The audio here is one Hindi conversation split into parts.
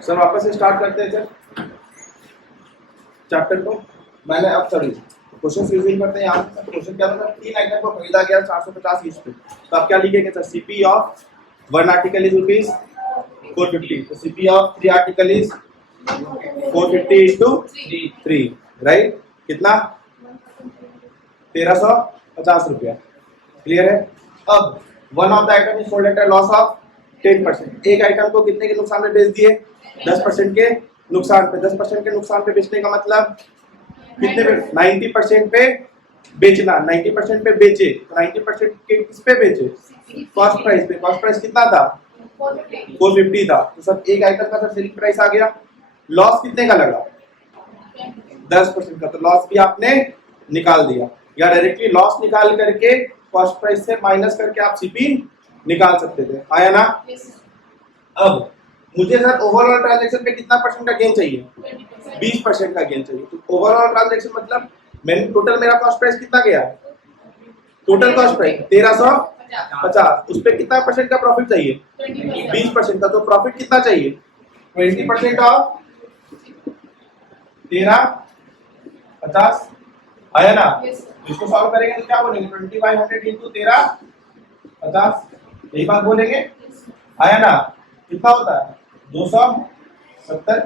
सर वापस से स्टार्ट करते हैं सर चैप्टर को। मैंने अब सॉरी क्वेश्चन रिवील करते हैं। यहाँ क्वेश्चन क्या था, 3 आइटम को खरीदा गया 450 ईच पे, तो आप क्या लिखेंगे sir? CP of 1 article is rupees 450, तो CP of 3 article is 450 into 3, right? कितना? 1350 रुपया। क्लियर है? अब one of the item is sold at a loss of 10%। एक आइटम को कितने के नुकसान में बेच दिए? 10% के नुकसान पे। 10% के नुकसान पे बेचने का मतलब कितने पे? 90% पे बेचना। 90% पे बेचे तो 90% के किस पे बेचे? कॉस्ट प्राइस पे। कॉस्ट प्राइस कितना था? 450 था। तो सब एक आइटम का सब सेलिंग प्राइस आ गया। लॉस कितने का लगा? 10% का। तो लॉस भी आपने निकाल दिया, या डायरेक्टली लॉस निकाल करके कॉस्ट प्राइस से माइनस करके आप सीपी निकाल सकते थे। आया ना? अब मुझे सर ओवरऑल ट्रांजैक्शन पे कितना परसेंट का गेन चाहिए? 20% का गेन चाहिए। तो ओवरऑल ट्रांजैक्शन मतलब मैंने टोटल मेरा कॉस्ट प्राइस कितना गया? टोटल कॉस्ट प्राइस 1350, उस पे कितना परसेंट का प्रॉफिट चाहिए? 20% का। तो प्रॉफिट कितना चाहिए? 20% ऑफ 1350। आया ना? इसको सॉल्व करेंगे तो क्या बोलेंगे? 20/100 इंटू 1350, यही बात बोलेंगे। आया ना? कितना होता है? 270।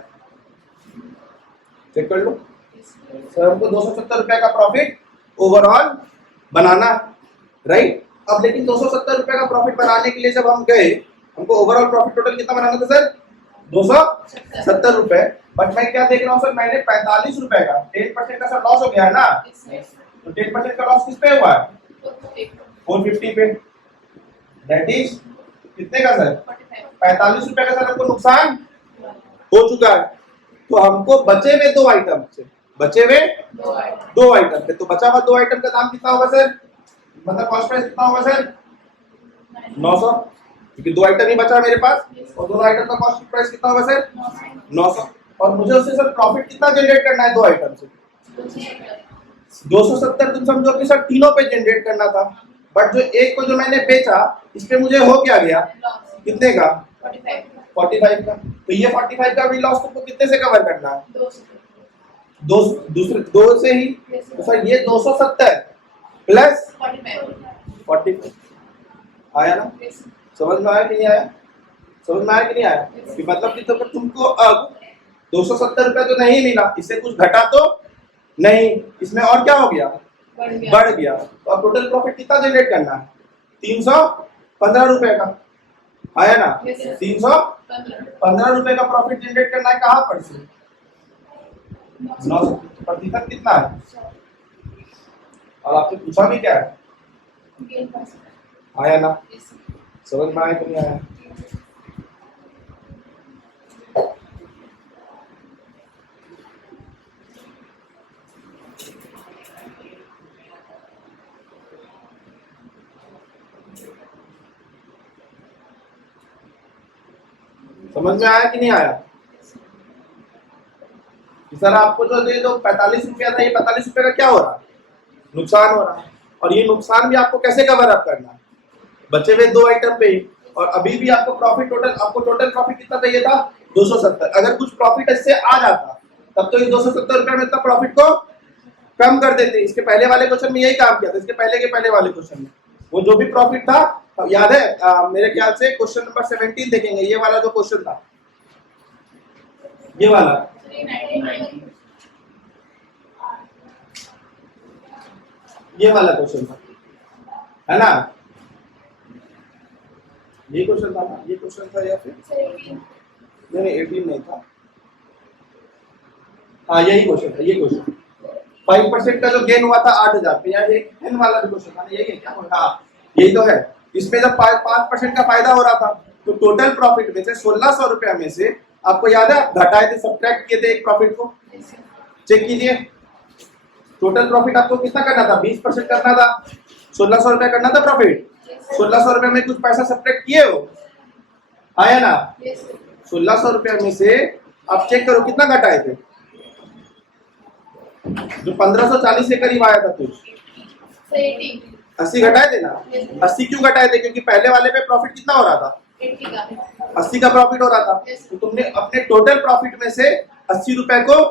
चेक कर लो सर, हमको 270 रुपए का प्रॉफिट ओवरऑल बनाना, राइट? अब लेकिन 270 रुपए का प्रॉफिट बनाने के लिए जब हम गए, हमको ओवरऑल प्रॉफिट टोटल कितना बनाना था सर? 270 रुपए। बट मैं क्या देख रहा हूँ सर, मैंने 45 रुपए का 10% का सर लॉस हो गया है ना? तो 10% का लॉस किस पे हुआ है? 450 पे। दैट इज कितने का सर? 45 रुपए का सर हमको नुकसान हो चुका है। तो हमको बचे हुए 2 आइटम से, बचे हुए 2 आइटम पे, तो बचा हुआ 2 आइटम का दाम कितना होगा सर? मतलब कॉस्ट प्राइस कितना होगा सर? 900, क्योंकि 2 आइटम ही बचा मेरे पास, और दोनों आइटम का कॉस्ट प्राइस कितना होगा सर? 900। और मुझे उससे सर प्रॉफिट कितना जनरेट करना है 2 आइटम से? 270। तुम समझो कि सर तीनों पे जनरेट करना था, बट जो एक को जो मैंने बेचा, इस पे मुझे हो क्या गया? कितने का? 45 का। तो ये 45 का भी लॉस तुमको कितने से कवर करना है? दूसरे 2 से ही। तो सर ये 270 प्लस 45। आया ना? समझ में आया कि नहीं आया? समझ में आया कि नहीं आया? कि मतलब कि तो तुमको अब 270 रुपए तो नहीं मिला, इससे कुछ घटा तो नहीं, इसमें और क्या हो गया? बढ़ गया। तो अब टोटल प्रॉफिट कितना जनरेट करना है? 315 रुपए का। आया ना? 315 रुपए का प्रॉफिट जनरेट करना है। कहाँ पर से? 9% कितना है? और आपसे पूछा भी क्या है? आया ना? समझ में आया कि नहीं आया? समझ में आया कि नहीं आया? सर आपको जो दे दो 45 रुपया था, ये 45 रुपए का क्या हो रहा है? नुकसान हो रहा है। और ये नुकसान भी आपको कैसे कवर अप करना है? बचे हुए 2 आइटम पे ही। और अभी भी आपको प्रॉफिट टोटल प्रॉफिट कितना चाहिए था? 270। अगर कुछ प्रॉफिट इससे आ जाता तब तो इस 270 रुपए में तब प्रॉफिट को कम कर देते। इसके पहले वाले क्वेश्चन में यही काम किया था। इसके पहले के पहले वाले क्वेश्चन में वो जो भी प्रॉफिट था, याद है? मेरे ख्याल से क्वेश्चन नंबर 17 देखेंगे, ये वाला जो क्वेश्चन था, ये वाला, ये वाला क्वेश्चन था, है ना? ये क्वेश्चन था ना? ये क्वेश्चन था या फिर नहीं? 18 नहीं था। हाँ यही क्वेश्चन था। ये क्वेश्चन 5% का जो गेन हुआ था 8000 पे, या एक 10 वाला जो क्वेश्चन था, यही है क्या? हाँ यही तो है। इसमें जब 5% का फायदा हो रहा था, तो टोटल प्रॉफिट में से 1600 रुपया में से आपको याद है घटाए थे, सब्ट्रैक्ट किए थे एक प्रॉफिट को। चेक कीजिए, टोटल प्रॉफिट आपको कितना करना था? 20% करना था। 1600 रुपया करना था प्रॉफिट। 1600 रुपया में कुछ पैसा सब्ट्रैक्ट किए हो? आया ना? 1600 रुपया में से आप चेक करो कितना घटाए थे? जो 1540 के करीब आया था कुछ 80 घटाए थे ना? 80 क्यों घटाए थे? क्योंकि पहले वाले पे प्रॉफिट कितना हो रहा था? 80 का प्रॉफिट हो रहा था, तो तुमने अपने टोटल प्रॉफिट में से 80 रुपए को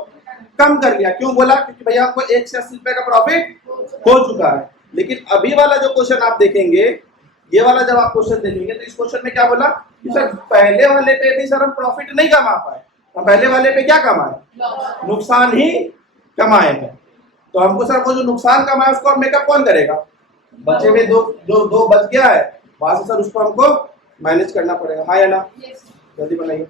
कम कर लिया। क्यों बोला? क्योंकि भैया हमको 1 से 80 रुपए का प्रॉफिट हो चुका है। लेकिन अभी वाला जो क्वेश्चन आप देखेंगे, ये वाला जब आप क्वेश्चन देखेंगे तो इस क्वेश्चन में क्या बोला कि सर पहले वाले पे भी सर हम प्रॉफिट नहीं कमा पाए, हम पहले वाले पे क्या कमाए? नुकसान ही कमाए हैं। तो हमको सर वो जो नुकसान कमाए उसको मेकअप कौन करेगा? बचे हुए दो बच गया है, वहां से सर उसको हमको मैनेज करना पड़ेगा। हाँ या ना? जल्दी बनाइए।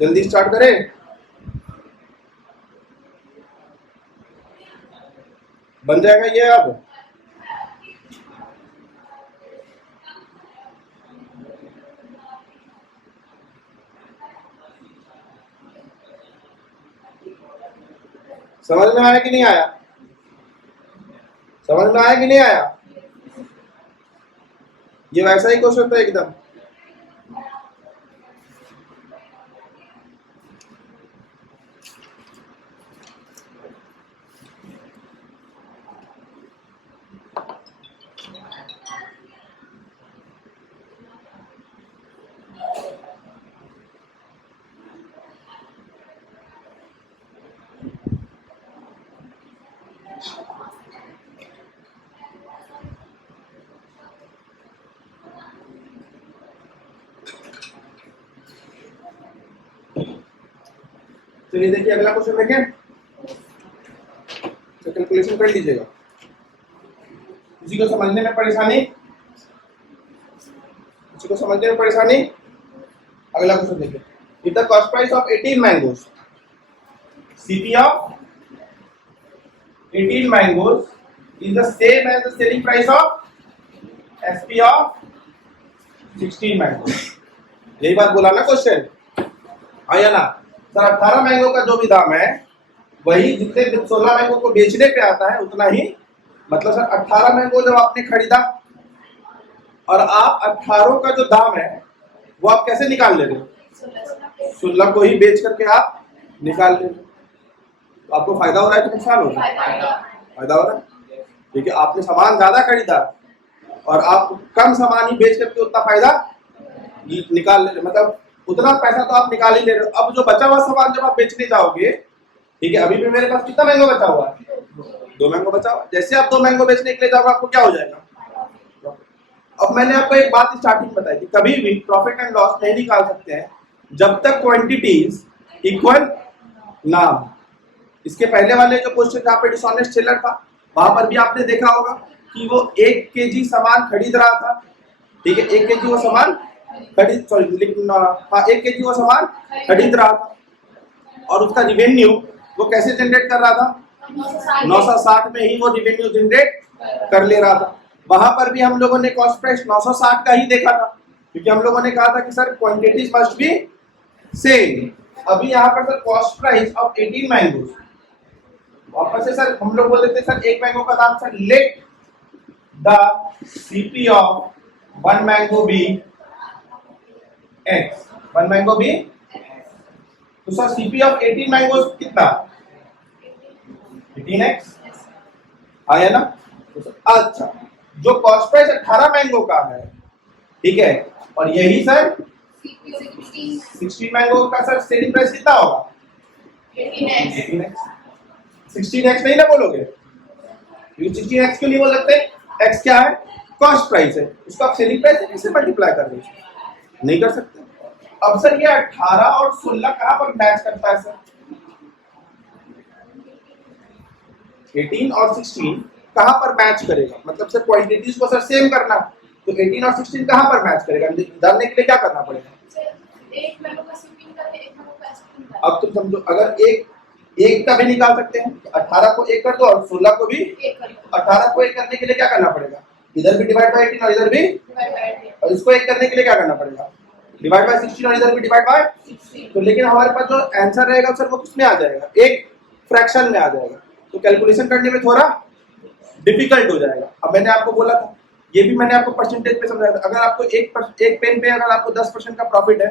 जल्दी स्टार्ट करें। बन जाएगा ये अब? समझ में आया कि नहीं आया? समझ में आया कि नहीं आया? ये वैसा ही क्वेश्चन था एकदम। चलिए देखिए अगला क्वेश्चन देखें, तो कैलकुलेशन कर लीजिएगा। किसी को समझने में परेशानी? किसी को समझने में परेशानी? अगला क्वेश्चन देखिए। If the cost price of 18 mangoes, CP of 18 mangoes is the same as the selling price of SP of 16 mangoes. यही बात बोला ना क्वेश्चन? आया ना? सर 18 मैंगो का जो भी दाम है वही जितने 16 मैंगो को बेचने पे आता है उतना ही। मतलब सर 18 मैंगो जब आपने खरीदा और आप 18 का जो दाम है वो आप कैसे निकाल ले रहे हो? 16 को ही बेच करके आप निकाल ले रहे हो। तो आपको फायदा हो रहा है कि नुकसान हो रहा है? फायदा हो रहा है, क्योंकि आपने सामान ज्यादा खरीदा और आप कम सामान ही बेच करके उतना फायदा निकाल ले रहे, मतलब उतना पैसा तो आप निकाल ही ले रहे हो। अब जो बचा हुआ सामान जब आप बेचने जाओगे, ठीक है, अभी भी मेरे पास कितना मैंगो बचा हुआ है? 2 मैंगो बचा हुआ। जैसे आप 2 मैंगो बेचने के लिए जाओगे आपको क्या हो जाएगा? अब मैंने आपको एक बात स्टार्टिंग बताई थी, कभी भी प्रॉफिट एंड लॉस नहीं निकाल सकते हैं जब तक क्वांटिटीज इक्वल ना हो। इसके पहले वाले जो क्वेश्चन जहाँ पे डिसऑनेस्ट सेलर था वहां पर भी आपने देखा होगा कि वो 1 केजी सामान खरीद रहा था, ठीक है, 1 केजी वो सामान खरीद, सॉरी लेकिन हाँ 1 केजी वो सामान खरीद रहा था और उसका रिवेन्यू वो कैसे जनरेट कर रहा था? 960 में ही वो रिवेन्यू जनरेट कर ले रहा था। वहां पर भी हम लोगों ने कॉस्ट प्राइस 960 का ही देखा था, क्योंकि हम लोगों ने कहा था कि sir quantities must be same. अभी यहाँ पर sir cost price of 18 mangoes, वापस से सर हम लोग बोल देते सर एक मैंगो का दाम sir let the CP of 1 mango be x, 1 mango be. तो सर सीपी ऑफ 18 मैंगोज कितना? 18x आया ना? अच्छा, जो कॉस्ट प्राइस 18 मैंगो का है, ठीक है, और यही सर 16 मैंगो का सर सेलिंग प्राइस कितना होगा? 18x। 16x नहीं ना बोलोगे? 16x क्यों नहीं बोल सकते? x क्या है? कॉस्ट प्राइस है, उसको आप सेलिंग प्राइस से कैसे मल्टीप्लाई कर रहे हो? नहीं कर सकते। अब सर ये 18 और 16 कहां पर मैच करता है सर? 18 और 16 कहां पर मैच करेगा? मतलब सर क्वांटिटीज को सर सेम करना, तो 18 और 16 कहां पर मैच करेगा? जानने के लिए क्या करना पड़ेगा? अब तुम समझो, अगर एक का भी निकाल सकते हैं, 18 को 1 कर दो और 16 को भी 18 को 1 करने के लिए क्या करना पड़ेगा? इधर भी डिवाइड बाय 18 और इधर भी, और इसको 1 करने के लिए क्या करना पड़ेगा? डिवाइड बाय 16 और इधर भी डिवाइड बाय 16। तो लेकिन हमारे पास जो आंसर रहेगा सर वो किसमें आ जाएगा? एक फ्रैक्शन में आ जाएगा। तो कैलकुलेशन करने में थोड़ा डिफिकल्ट हो जाएगा। अब मैंने आपको बोला था, ये भी मैंने आपको परसेंटेज पे समझाया था, अगर आपको एक पेन पे अगर आपको 10% का प्रॉफिट है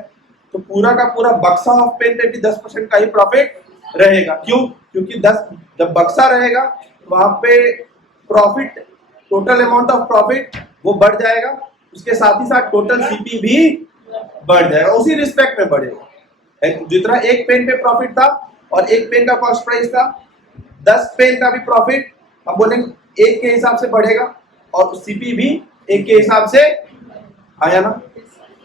तो पूरा का पूरा बक्सा ऑफ पेन पे भी 10% का ही प्रॉफिट रहेगा। क्यों? क्योंकि 10 जब बक्सा रहेगा वहां पे profit, total amount of profit वो बढ़ जाएगा, उसके साथ ही साथ टोटल सीपी भी बढ़ जाएगा, उसी रिस्पेक्ट में बढ़ेगा। जितना एक पेन पे प्रॉफिट था और एक पेन का कॉस्ट प्राइस था, 10 पेन का भी प्रॉफिट हम बोलेंगे एक के हिसाब से बढ़ेगा और सीपी भी एक के हिसाब से आया ना।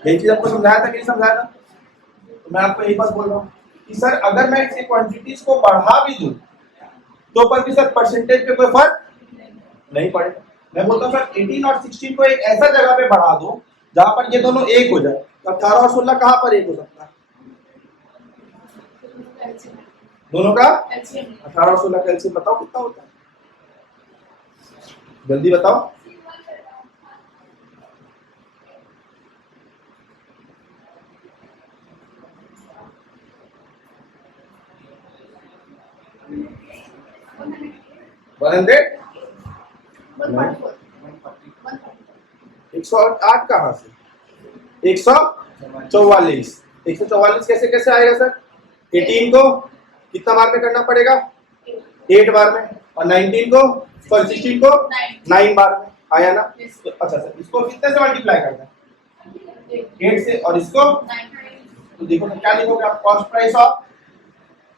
यही चीज आपको समझाया था कि नहीं समझाया था? तो मैं आपको यही बात बोल रहा हूँ कि सर अगर मैं इसकी क्वांटिटीज को बढ़ा भी दूं तो पर भी सर परसेंटेज पे कोई फर्क नहीं पड़ेगा। मैं बोलता हूँ सर 18 और 16 को एक ऐसा जगह पे बढ़ा दो जहां पर ये दोनों एक हो जाए, तो 18 और 16 कहां पर एक हो सकता है? दोनों का 18 और 16 का एलसीएम बताओ कितना होता है, जल्दी बताओ। वन 108 कहां से? 144। 144 कैसे कैसे आएगा सर? 18 को कितना बार में करना पड़ेगा? 8 बार में, और 19 को सॉरी 16 को 9 बार में, आया ना? तो अच्छा सर इसको कितने से मल्टीप्लाई करना है? 8 से, और इसको तो देखो तो क्या लिखोगे आप? Cost price of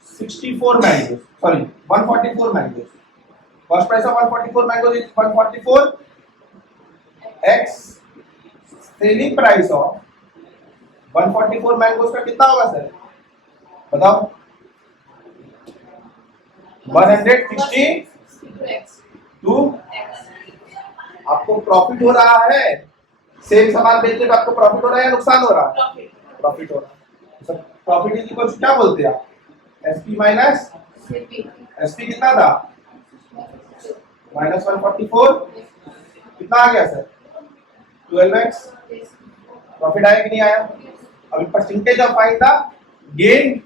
64 mangoes, sorry 144 mangoes, cost price of 144 mangoes is 144 x selling price of 144 mangoes का कितना होगा सर बताओ? 162। आपको प्रॉफिट हो रहा है, सेम सामान बेचने पर आपको प्रॉफिट हो रहा है या नुकसान हो रहा है? प्रॉफिट हो रहा है। Sir profit is equal to क्या बोलते हैं आप? एसपी माइनस एसपी कितना था? माइनस 144, कितना आ गया सर? 12x। प्रॉफिट आया कि नहीं आया? अभी percentage of find the gain,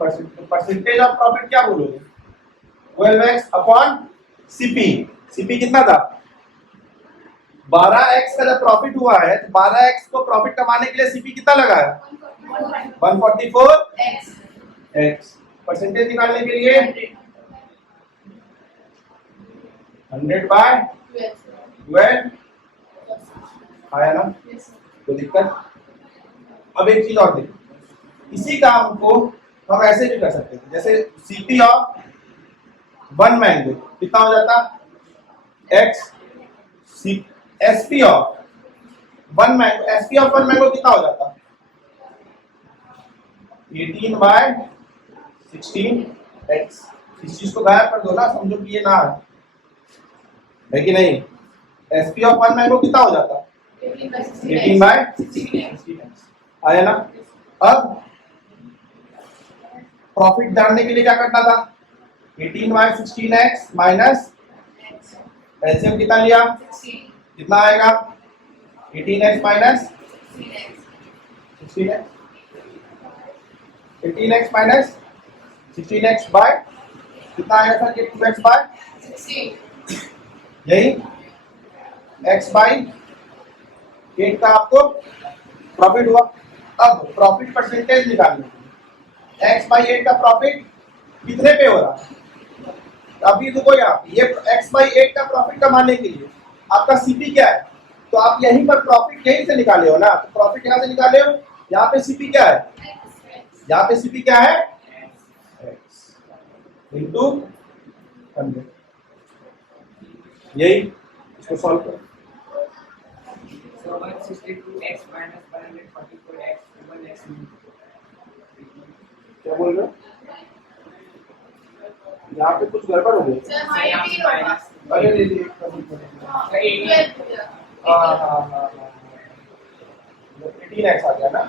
percentage of profit क्या बोलोगे? 12x upon CP. सीपी कितना था? 12x का जब प्रॉफिट हुआ है तो 12x को प्रॉफिट कमाने के लिए सीपी कितना लगा है? 144x। परसेंटेज निकालने के लिए 100 बाय 12 आया ना? तो दिक्कत। अब एक चीज और देखो, इसी काम को हम ऐसे भी कर सकते हैं, जैसे सीपी ऑफ 1 मैंगो कितना हो जाता? x SP of 1 mango, SP of 1 mango कितना हो जाता? 18 बाय 16x। इस चीज को गायब कर दो ना, समझो कि ये ना है कि नहीं? एसपी ऑफ 1 मैंगो कितना हो जाता? 18 बाय 16x आया ना? अब प्रॉफिट जानने के लिए क्या करना था? 18 बाय 16x माइनस एलसीएम कितना लिया? कितना आएगा? 18x minus 16x, 18x minus 16x bye कितना आएगा सर? 2x बाय 16, यही x बाय 8 का आपको प्रॉफिट हुआ। अब प्रॉफिट परसेंटेज निकालना, x बाई 8 का प्रॉफिट कितने पे हो रहा है? अभी देखो यहाँ ये x बाई 8 का प्रॉफिट कमाने के लिए आपका सीपी क्या है? तो आप यहीं पर प्रॉफिट यहीं से निकाले हो ना, तो प्रॉफिट यहाँ से निकाले हो। यहाँ पे सीपी क्या है? यहाँ पे सीपी क्या है? x इंटू 100, यही इसको सॉल्व करो। 162x minus 144x 1x। क्या बोल रहे हो? यहाँ पे कुछ गड़बड़ हो गई। अरे दीदी हाँ 18x आ गया ना?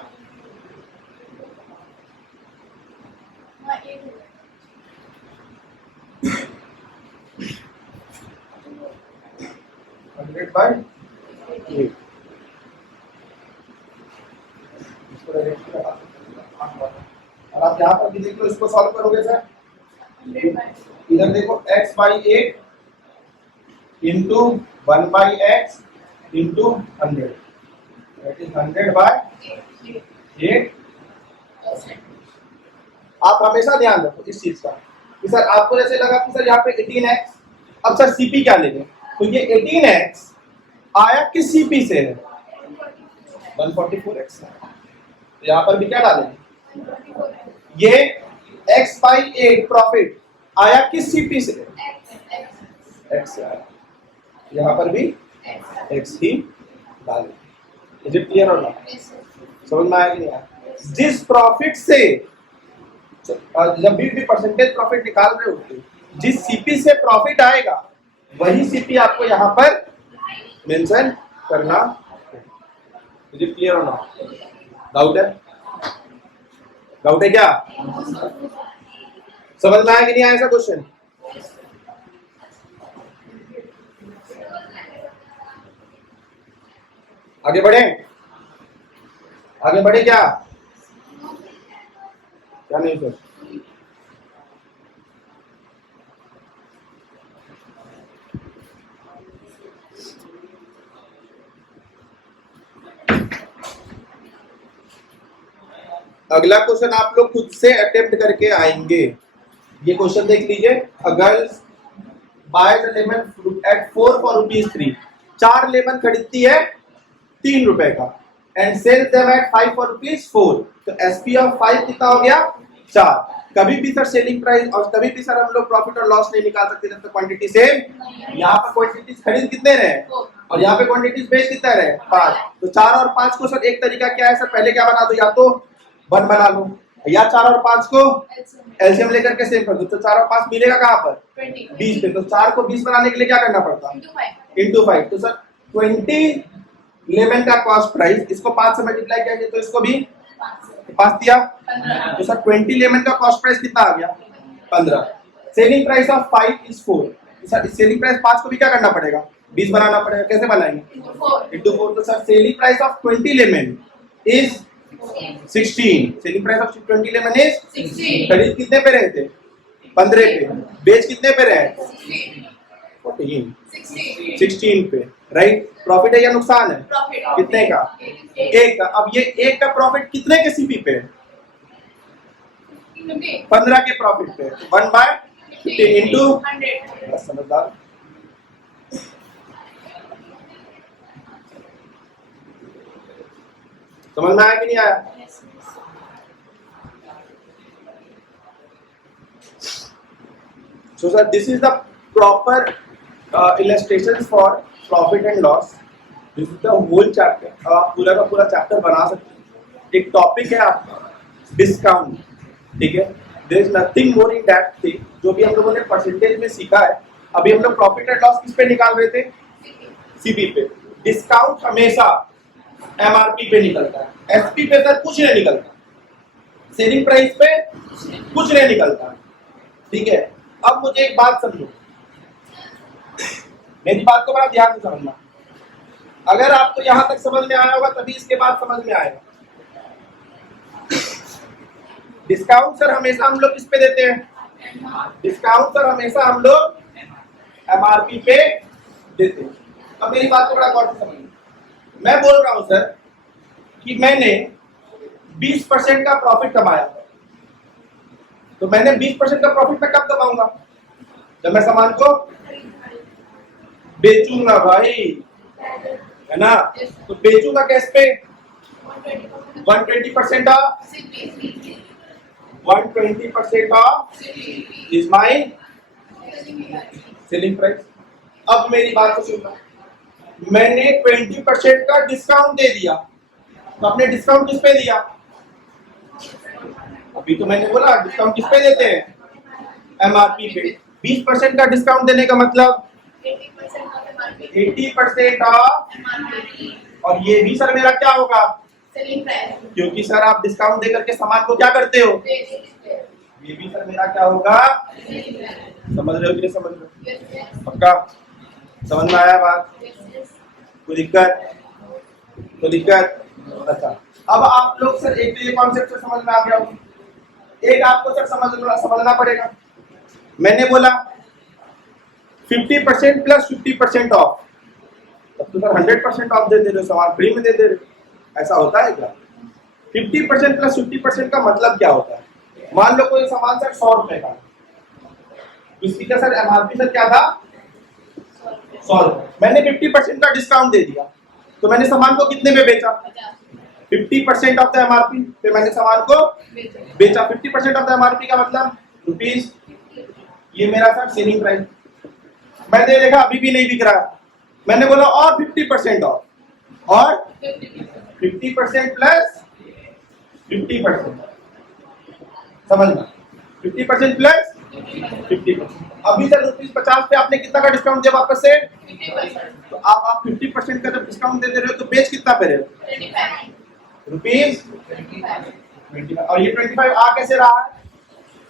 Hundred by 8। और आप यहाँ पर भी देख लो, इसको सॉल्व करोगे सर। इधर देखो x by 8 into 1/x into 100, that is 100/8। आप हमेशा ध्यान रखो इस चीज का कि सर आपको जैसे लगा कि सर यहाँ पे 18x, अब सर सीपी क्या लेंगे, तो ये 18x आया किस सीपी से है, 144x। तो यहाँ पर भी क्या डालेंगे, ये x/8 प्रॉफिट आया किस सीपी से, x से आया, यहाँ पर भी x ही डालेंगे। इज इट क्लियर और नॉट, समझ में आया कि नहीं आया। जिस प्रॉफिट से जब भी परसेंटेज प्रॉफिट निकाल रहे होते जिस सीपी से प्रॉफिट आएगा वही सीपी आपको यहाँ पर मेंशन करना। इज इट क्लियर और नॉट, डाउट है, डाउट है क्या, समझ में आया कि नहीं आया ऐसा क्वेश्चन। आगे बढ़े, आगे बढ़े क्या नहीं सर, अगला क्वेश्चन आप लोग खुद से अटेम्प्ट करके आएंगे। ये क्वेश्चन देख लीजिए, a girl buys a lemon fruit at 4 for ₹3। 4 lemon खरीदती है 3 रुपए का and sells them at 5 for ₹4। तो एसपी ऑफ 5 कितना हो गया, 4। कभी भी सर सेलिंग प्राइस और कभी भी सर हम लोग प्रॉफिट और लॉस नहीं निकाल सकते जब तक क्वांटिटी सेम। यहाँ पर क्वांटिटीज खरीद कितने रहे और यहाँ पे क्वांटिटीज बेच कितने रहे, 5। तो 4 और 5 को सर एक तरीका क्या है सर, पहले क्या बना दो, या तो 1 बना लो या 4 और 5 को एलसीएम लेकर के सेव कर दो। तो 4 और 5 मिलेगा कहाँ पर, 20 पे। तो 4 को 20 बनाने के लिए क्या करना पड़ता, इंटू 5। तो सर 20 लेमन का कॉस्ट प्राइस, इसको 5 से मल्टीप्लाई किया तो इसको भी 5 दिया, तो सर 20 लेमन का कॉस्ट प्राइस कितना आ गया, 15। Selling price of 5 is 4। तो सर सेलिंग प्राइस 5 को भी क्या करना पड़ेगा, 20 बनाना पड़ेगा। कैसे बनाएंगे, इंटू 4। तो sir selling price of 20 lemon is 16। Selling price of 20 lemon is 16। खरीद कितने पे रहे थे, 15 पे, बेच कितने पे रहे, 16 पे, राइट। प्रॉफिट है या नुकसान है, कितने का, 1 का। अब ये 1 का प्रॉफिट कितने के सीपी पे, 15 के प्रॉफिट पे, 1/15 इंटू 100। समझदार, समझ में आया कि नहीं आया। So sir, this is the proper illustrations for profit and loss. This is the whole chapter. आप पूरा का पूरा चैप्टर बना सकते हैं। एक टॉपिक है आपका डिस्काउंट, ठीक है। There is nothing more in that thing। जो भी हम लोगों ने परसेंटेज में सीखा है, अभी हम लोग प्रॉफिट एंड लॉस किस पे निकाल रहे थे, सीपी पे। डिस्काउंट हमेशा एमआरपी पे निकलता है, एसपी पे सर कुछ नहीं निकलता, सेलिंग प्राइस पे कुछ नहीं निकलता, ठीक है। अब मुझे एक बात समझो, मेरी बात को बड़ा ध्यान से समझना। अगर आपको यहां तक समझ में आया होगा तभी इसके बाद समझ में आएगा। डिस्काउंट सर हमेशा हम लोग किस पे देते हैं, डिस्काउंट सर हमेशा हम लोग एमआरपी पे देते हैं। अब मेरी बात को बड़ा गौर से समझना। मैं बोल रहा हूं सर कि मैंने 20% का प्रॉफिट कमाया, तो मैंने 20% का प्रॉफिट मैं कब कमाऊंगा, जब मैं सामान को बेचूंगा भाई, है ना। तो बेचूंगा कैश पे, 120% of, 120% of is my selling price. अब मेरी बात को सुनना, मैंने 20% का डिस्काउंट दे दिया, तो आपने डिस्काउंट किस पे दिया, अभी तो मैंने बोला डिस्काउंट किस पे देते हैं, एमआरपी पे। 20% का डिस्काउंट देने का मतलब 80% ऑफ, और ये भी सर मेरा क्या होगा, क्योंकि सर आप डिस्काउंट देकर के सामान को क्या करते हो, ये भी सर मेरा क्या होगा, समझ रहे हो कि नहीं समझ रहे हो, पक्का समझ में आया बात, कोई दिक्कत, कोई दिक्कत। अच्छा, अब आप लोग सर एक तो ये कॉन्सेप्ट सर समझ में आ गया होगा, एक आपको सर समझना पड़ेगा। मैंने बोला 50% प्लस 50% ऑफ, तब तो सर 100% ऑफ दे रहे हो, सामान फ्री में दे रहे हो, ऐसा होता है क्या? 50% प्लस 50% का मतलब क्या होता है? मान लो कोई सामान सर 100 रुपए का, इसकी का सर एमआरपी सर क्या था 100 रुपए, मैंने 50% का डिस्काउंट दे दिया, तो मैंने सामान को कितने में बेचा? 50% ऑफ द एमआरपी पे मैंने सामान को बेचा। 50% ऑफ द एमआरपी का मतलब रुपीज, ये मेरा सर सेलिंग प्राइस, मैंने देखा अभी भी नहीं बिक रहा, मैंने बोला और 50% ऑफ, और 50% प्लस 50%, समझना, 50% प्लस 50%। अभी सर ₹50 पे आपने कितना का डिस्काउंट दिया वापस से? तो आप 50% का जब डिस्काउंट दे रहे हो तो बेच कितना पे रहे हो? रुपीज 25, और ये 25 आ कैसे रहा है?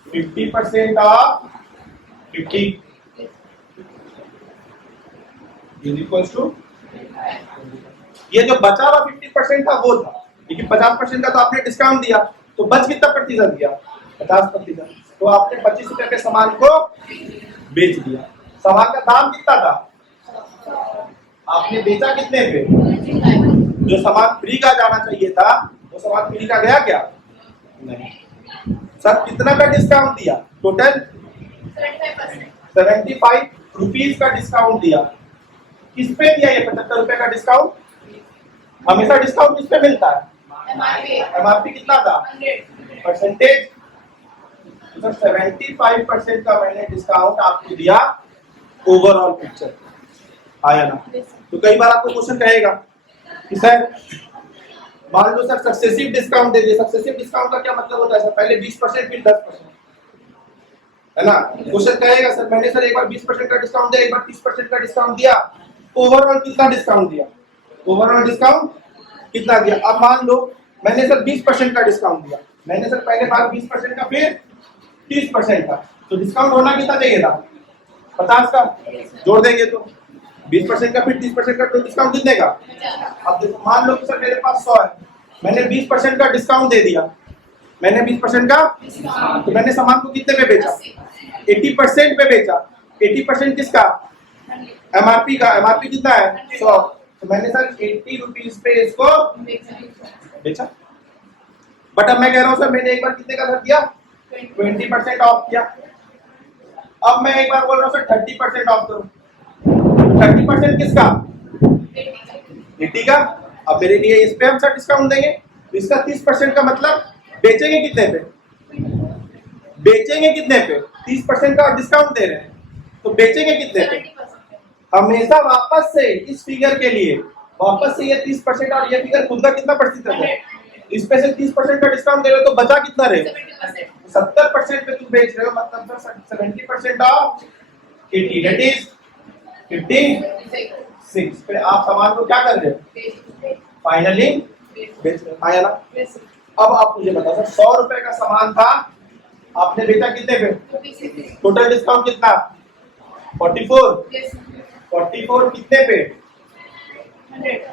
50% ऑफ 50 इज इक्वल टू, ये जो बचा हुआ 50% था वो था, लेकिन 50% का तो आपने डिस्काउंट दिया, तो बच कितना प्रतिशत दिया? 50%। तो आपने 25 रुपए के सामान को बेच दिया। सामान का दाम कितना था? आपने बेचा कितने पे? जो सामान फ्री का जाना चाहिए था वो सामान फ्री का गया क्या? नहीं। सर कितना का डिस्काउंट दिया? टोटल 75 रुपीज का डिस्काउंट दिया। किस पे दिया ये 75 रुपए का डिस्काउंट? हमेशा डिस्काउंट किस पे मिलता है? एमआरपी कितना था? परसेंटेज, तो 75% का मैंने डिस्काउंट आपको दिया ओवरऑल पिक्चर, आया ना? तो कई बार आपको क्वेश्चन कहेगा कि सर मान लो सर सक्सेसिव डिस्काउंट दे दिए। सक्सेसिव डिस्काउंट का क्या मतलब होता है सर? पहले 20% फिर 10%, है ना? क्वेश्चन कहेगा सर मैंने सर एक बार 20% का डिस्काउंट दिया, एक बार 30% का डिस्काउंट दिया, ओवरऑल कितना डिस्काउंट दिया? ओवरऑल डिस्काउंट कितना दिया? अब मान लो मैंने सर 20% का डिस्काउंट दिया, मैंने सर पहले बार 20% का फिर 30% का, तो डिस्काउंट होना कितना चाहिए था? 50 का। जोड़ देंगे तो 20% का फिर 30% का, तो डिस्काउंट कितने का? अब देखो मान लो कि सर मेरे पास 100 है, मैंने 20% का डिस्काउंट दे दिया, मैंने 20% का, तो मैंने सामान को कितने पे बेचा? 80% पे बेचा। 80% किसका? एमआरपी का। एमआरपी कितना है? 100। तो मैंने सर 80 रुपीज पे इसको बेचा। बट अब मैं कह रहा हूं सर मैंने एक बार कितने का धर दिया? 20% ऑफ किया। अब मैं एक बार बोल रहा हूं सर 30% ऑफ करो। 30% किसका? 80 का। अब मेरे लिए इस पे हम सर डिस्काउंट देंगे, तो इसका 30% का मतलब बेचेंगे कितने पे? बेचेंगे कितने पे? 30% का डिस्काउंट दे रहे हैं, तो बेचेंगे कितने पे? हमेशा वापस से इस फिगर के लिए वापस से ये 30% और ये फिगर खुद का कितना प्रतिशत है? इस पे से 30% का डिस्काउंट दे रहे हो तो बचा कितना रहे? 70% पे तुम बेच रहे हो, मतलब सर 70% ऑफ 80, दैट इज 56 पे आप सामान को क्या कर रहे हो? फाइनली बेच रहे हो, आया ना? अब आप मुझे बताओ सर 100 रुपए का सामान था, आपने बेचा कितने पे? टोटल डिस्काउंट कितना? 44। 44 कितने पे?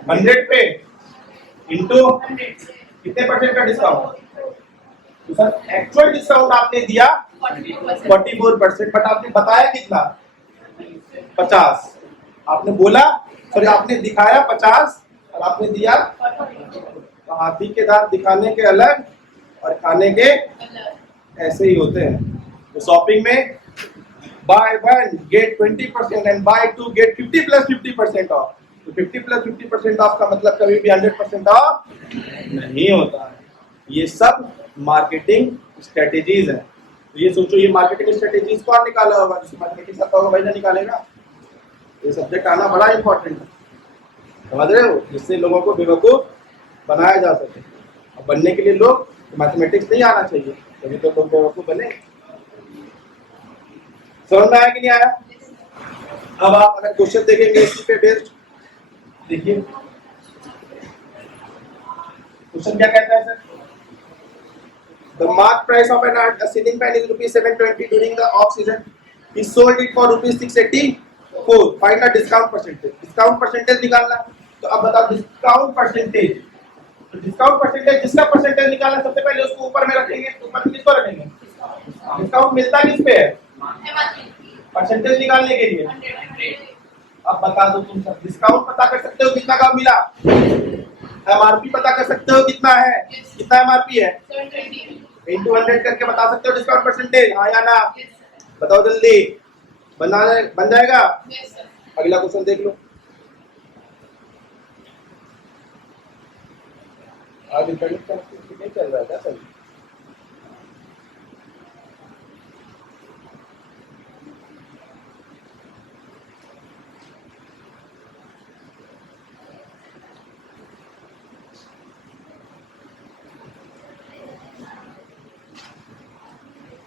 100 पे इंटू कितने परसेंट का डिस्काउंट? तो सर एक्चुअल डिस्काउंट आपने दिया 44%, बट आपने बताया कितना? 50। आपने बोला सॉरी आपने दिखाया 50 और आपने दिया। हाथी के दांत दिखाने के अलग और खाने के ऐसे ही होते हैं। तो शॉपिंग में buy 1 get 20% and buy 2 get 50 plus 50% off. तो 50 प्लस 50% ऑफ का मतलब कभी भी 100% ऑफ नहीं होता है। ये सब मार्केटिंग स्ट्रेटेजीज है। तो ये सोचो ये मार्केटिंग स्ट्रेटेजीज कौन निकाला होगा? जिसको मार्केटिंग आता होगा वही ना निकालेगा। ये सब्जेक्ट आना बड़ा इंपॉर्टेंट है, समझ रहे हो? जिससे लोगों को बेवकूफ बनाया जा सके। अब बनने के लिए लोग मैथमेटिक्स नहीं आना चाहिए, तभी तो लोग बेवकूफ बने। समझ में आया कि नहीं आया? अब आप अगर क्वेश्चन देखेंगे इसी पे बेस्ड, देखिए क्वेश्चन क्या कहता है sir? The mark price of a ceiling fan is ₹720 during the off season. He sold it for ₹684. Find the discount percentage. Discount percentage निकालना। तो अब बताओ डिस्काउंट परसेंटेज। तो डिस्काउंट परसेंटेज जिसका परसेंटेज निकालना सबसे पहले उसको ऊपर में रखेंगे। ऊपर में किसको रखेंगे? डिस्काउंट मिलता किस पे है? परसेंटेज निकालने के लिए। 100 अब बता दो तुम सब, डिस्काउंट पता कर सकते हो कितना का मिला, एमआरपी पता कर सकते हो कितना है, कितना एमआरपी है, 720 इंटू 100 करके बता सकते हो डिस्काउंट परसेंटेज, हाँ या ना, yes sir बताओ जल्दी, बन जाएगा। yes sir अगला क्वेश्चन देख लो। आज इंटरनेट नहीं चल रहा है क्या सर?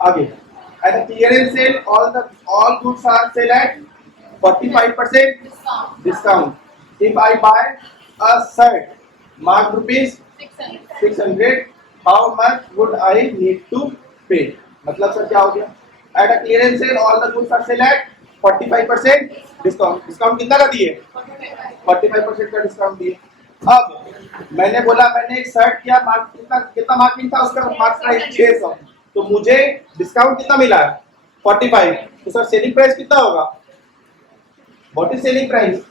आगे, at the clearance sale all goods are sold at 45% discount. If I buy a shirt marked rupees 600, how much would I need to pay? मतलब सर क्या हो गया? At a clearance sale all the goods are sold at 45% discount. Discount कितना का दिए? 45% का डिस्काउंट दिए। अब मैंने बोला मैंने एक शर्ट किया, कितना मार्किंग था उसका, मार्क्स प्राइस 600, तो मुझे डिस्काउंट कितना मिला है? 45। तो सर सेलिंग प्राइस कितना होगा? What is selling price?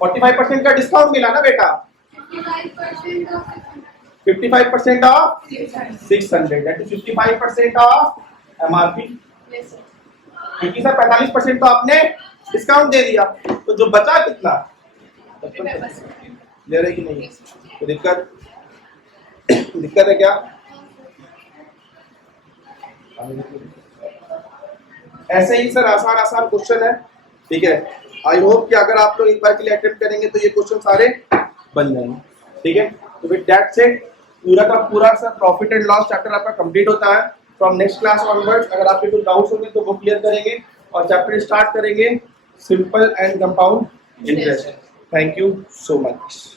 45% का डिस्काउंट मिला ना बेटा, 55% of 600, that is 55% of MRP. yes sir क्योंकि सर 45% तो आपने डिस्काउंट दे दिया, तो जो बचा कितना? ले रहे कि नहीं? तो दिक्कत है क्या? ऐसे ही सर आसान क्वेश्चन है, ठीक है। आई होप कि अगर आप लोग एक बार के लिए अटेम्प्ट करेंगे तो ये क्वेश्चन सारे बन जाएंगे, ठीक है। तो विद दैट सेड पूरा का पूरा sir profit and loss chapter आपका कंप्लीट होता है। फ्रॉम नेक्स्ट क्लास ऑनवर्ड्स अगर आपके कुछ डाउट्स होंगे तो वो क्लियर करेंगे और चैप्टर स्टार्ट करेंगे simple and compound interest. Thank you so much.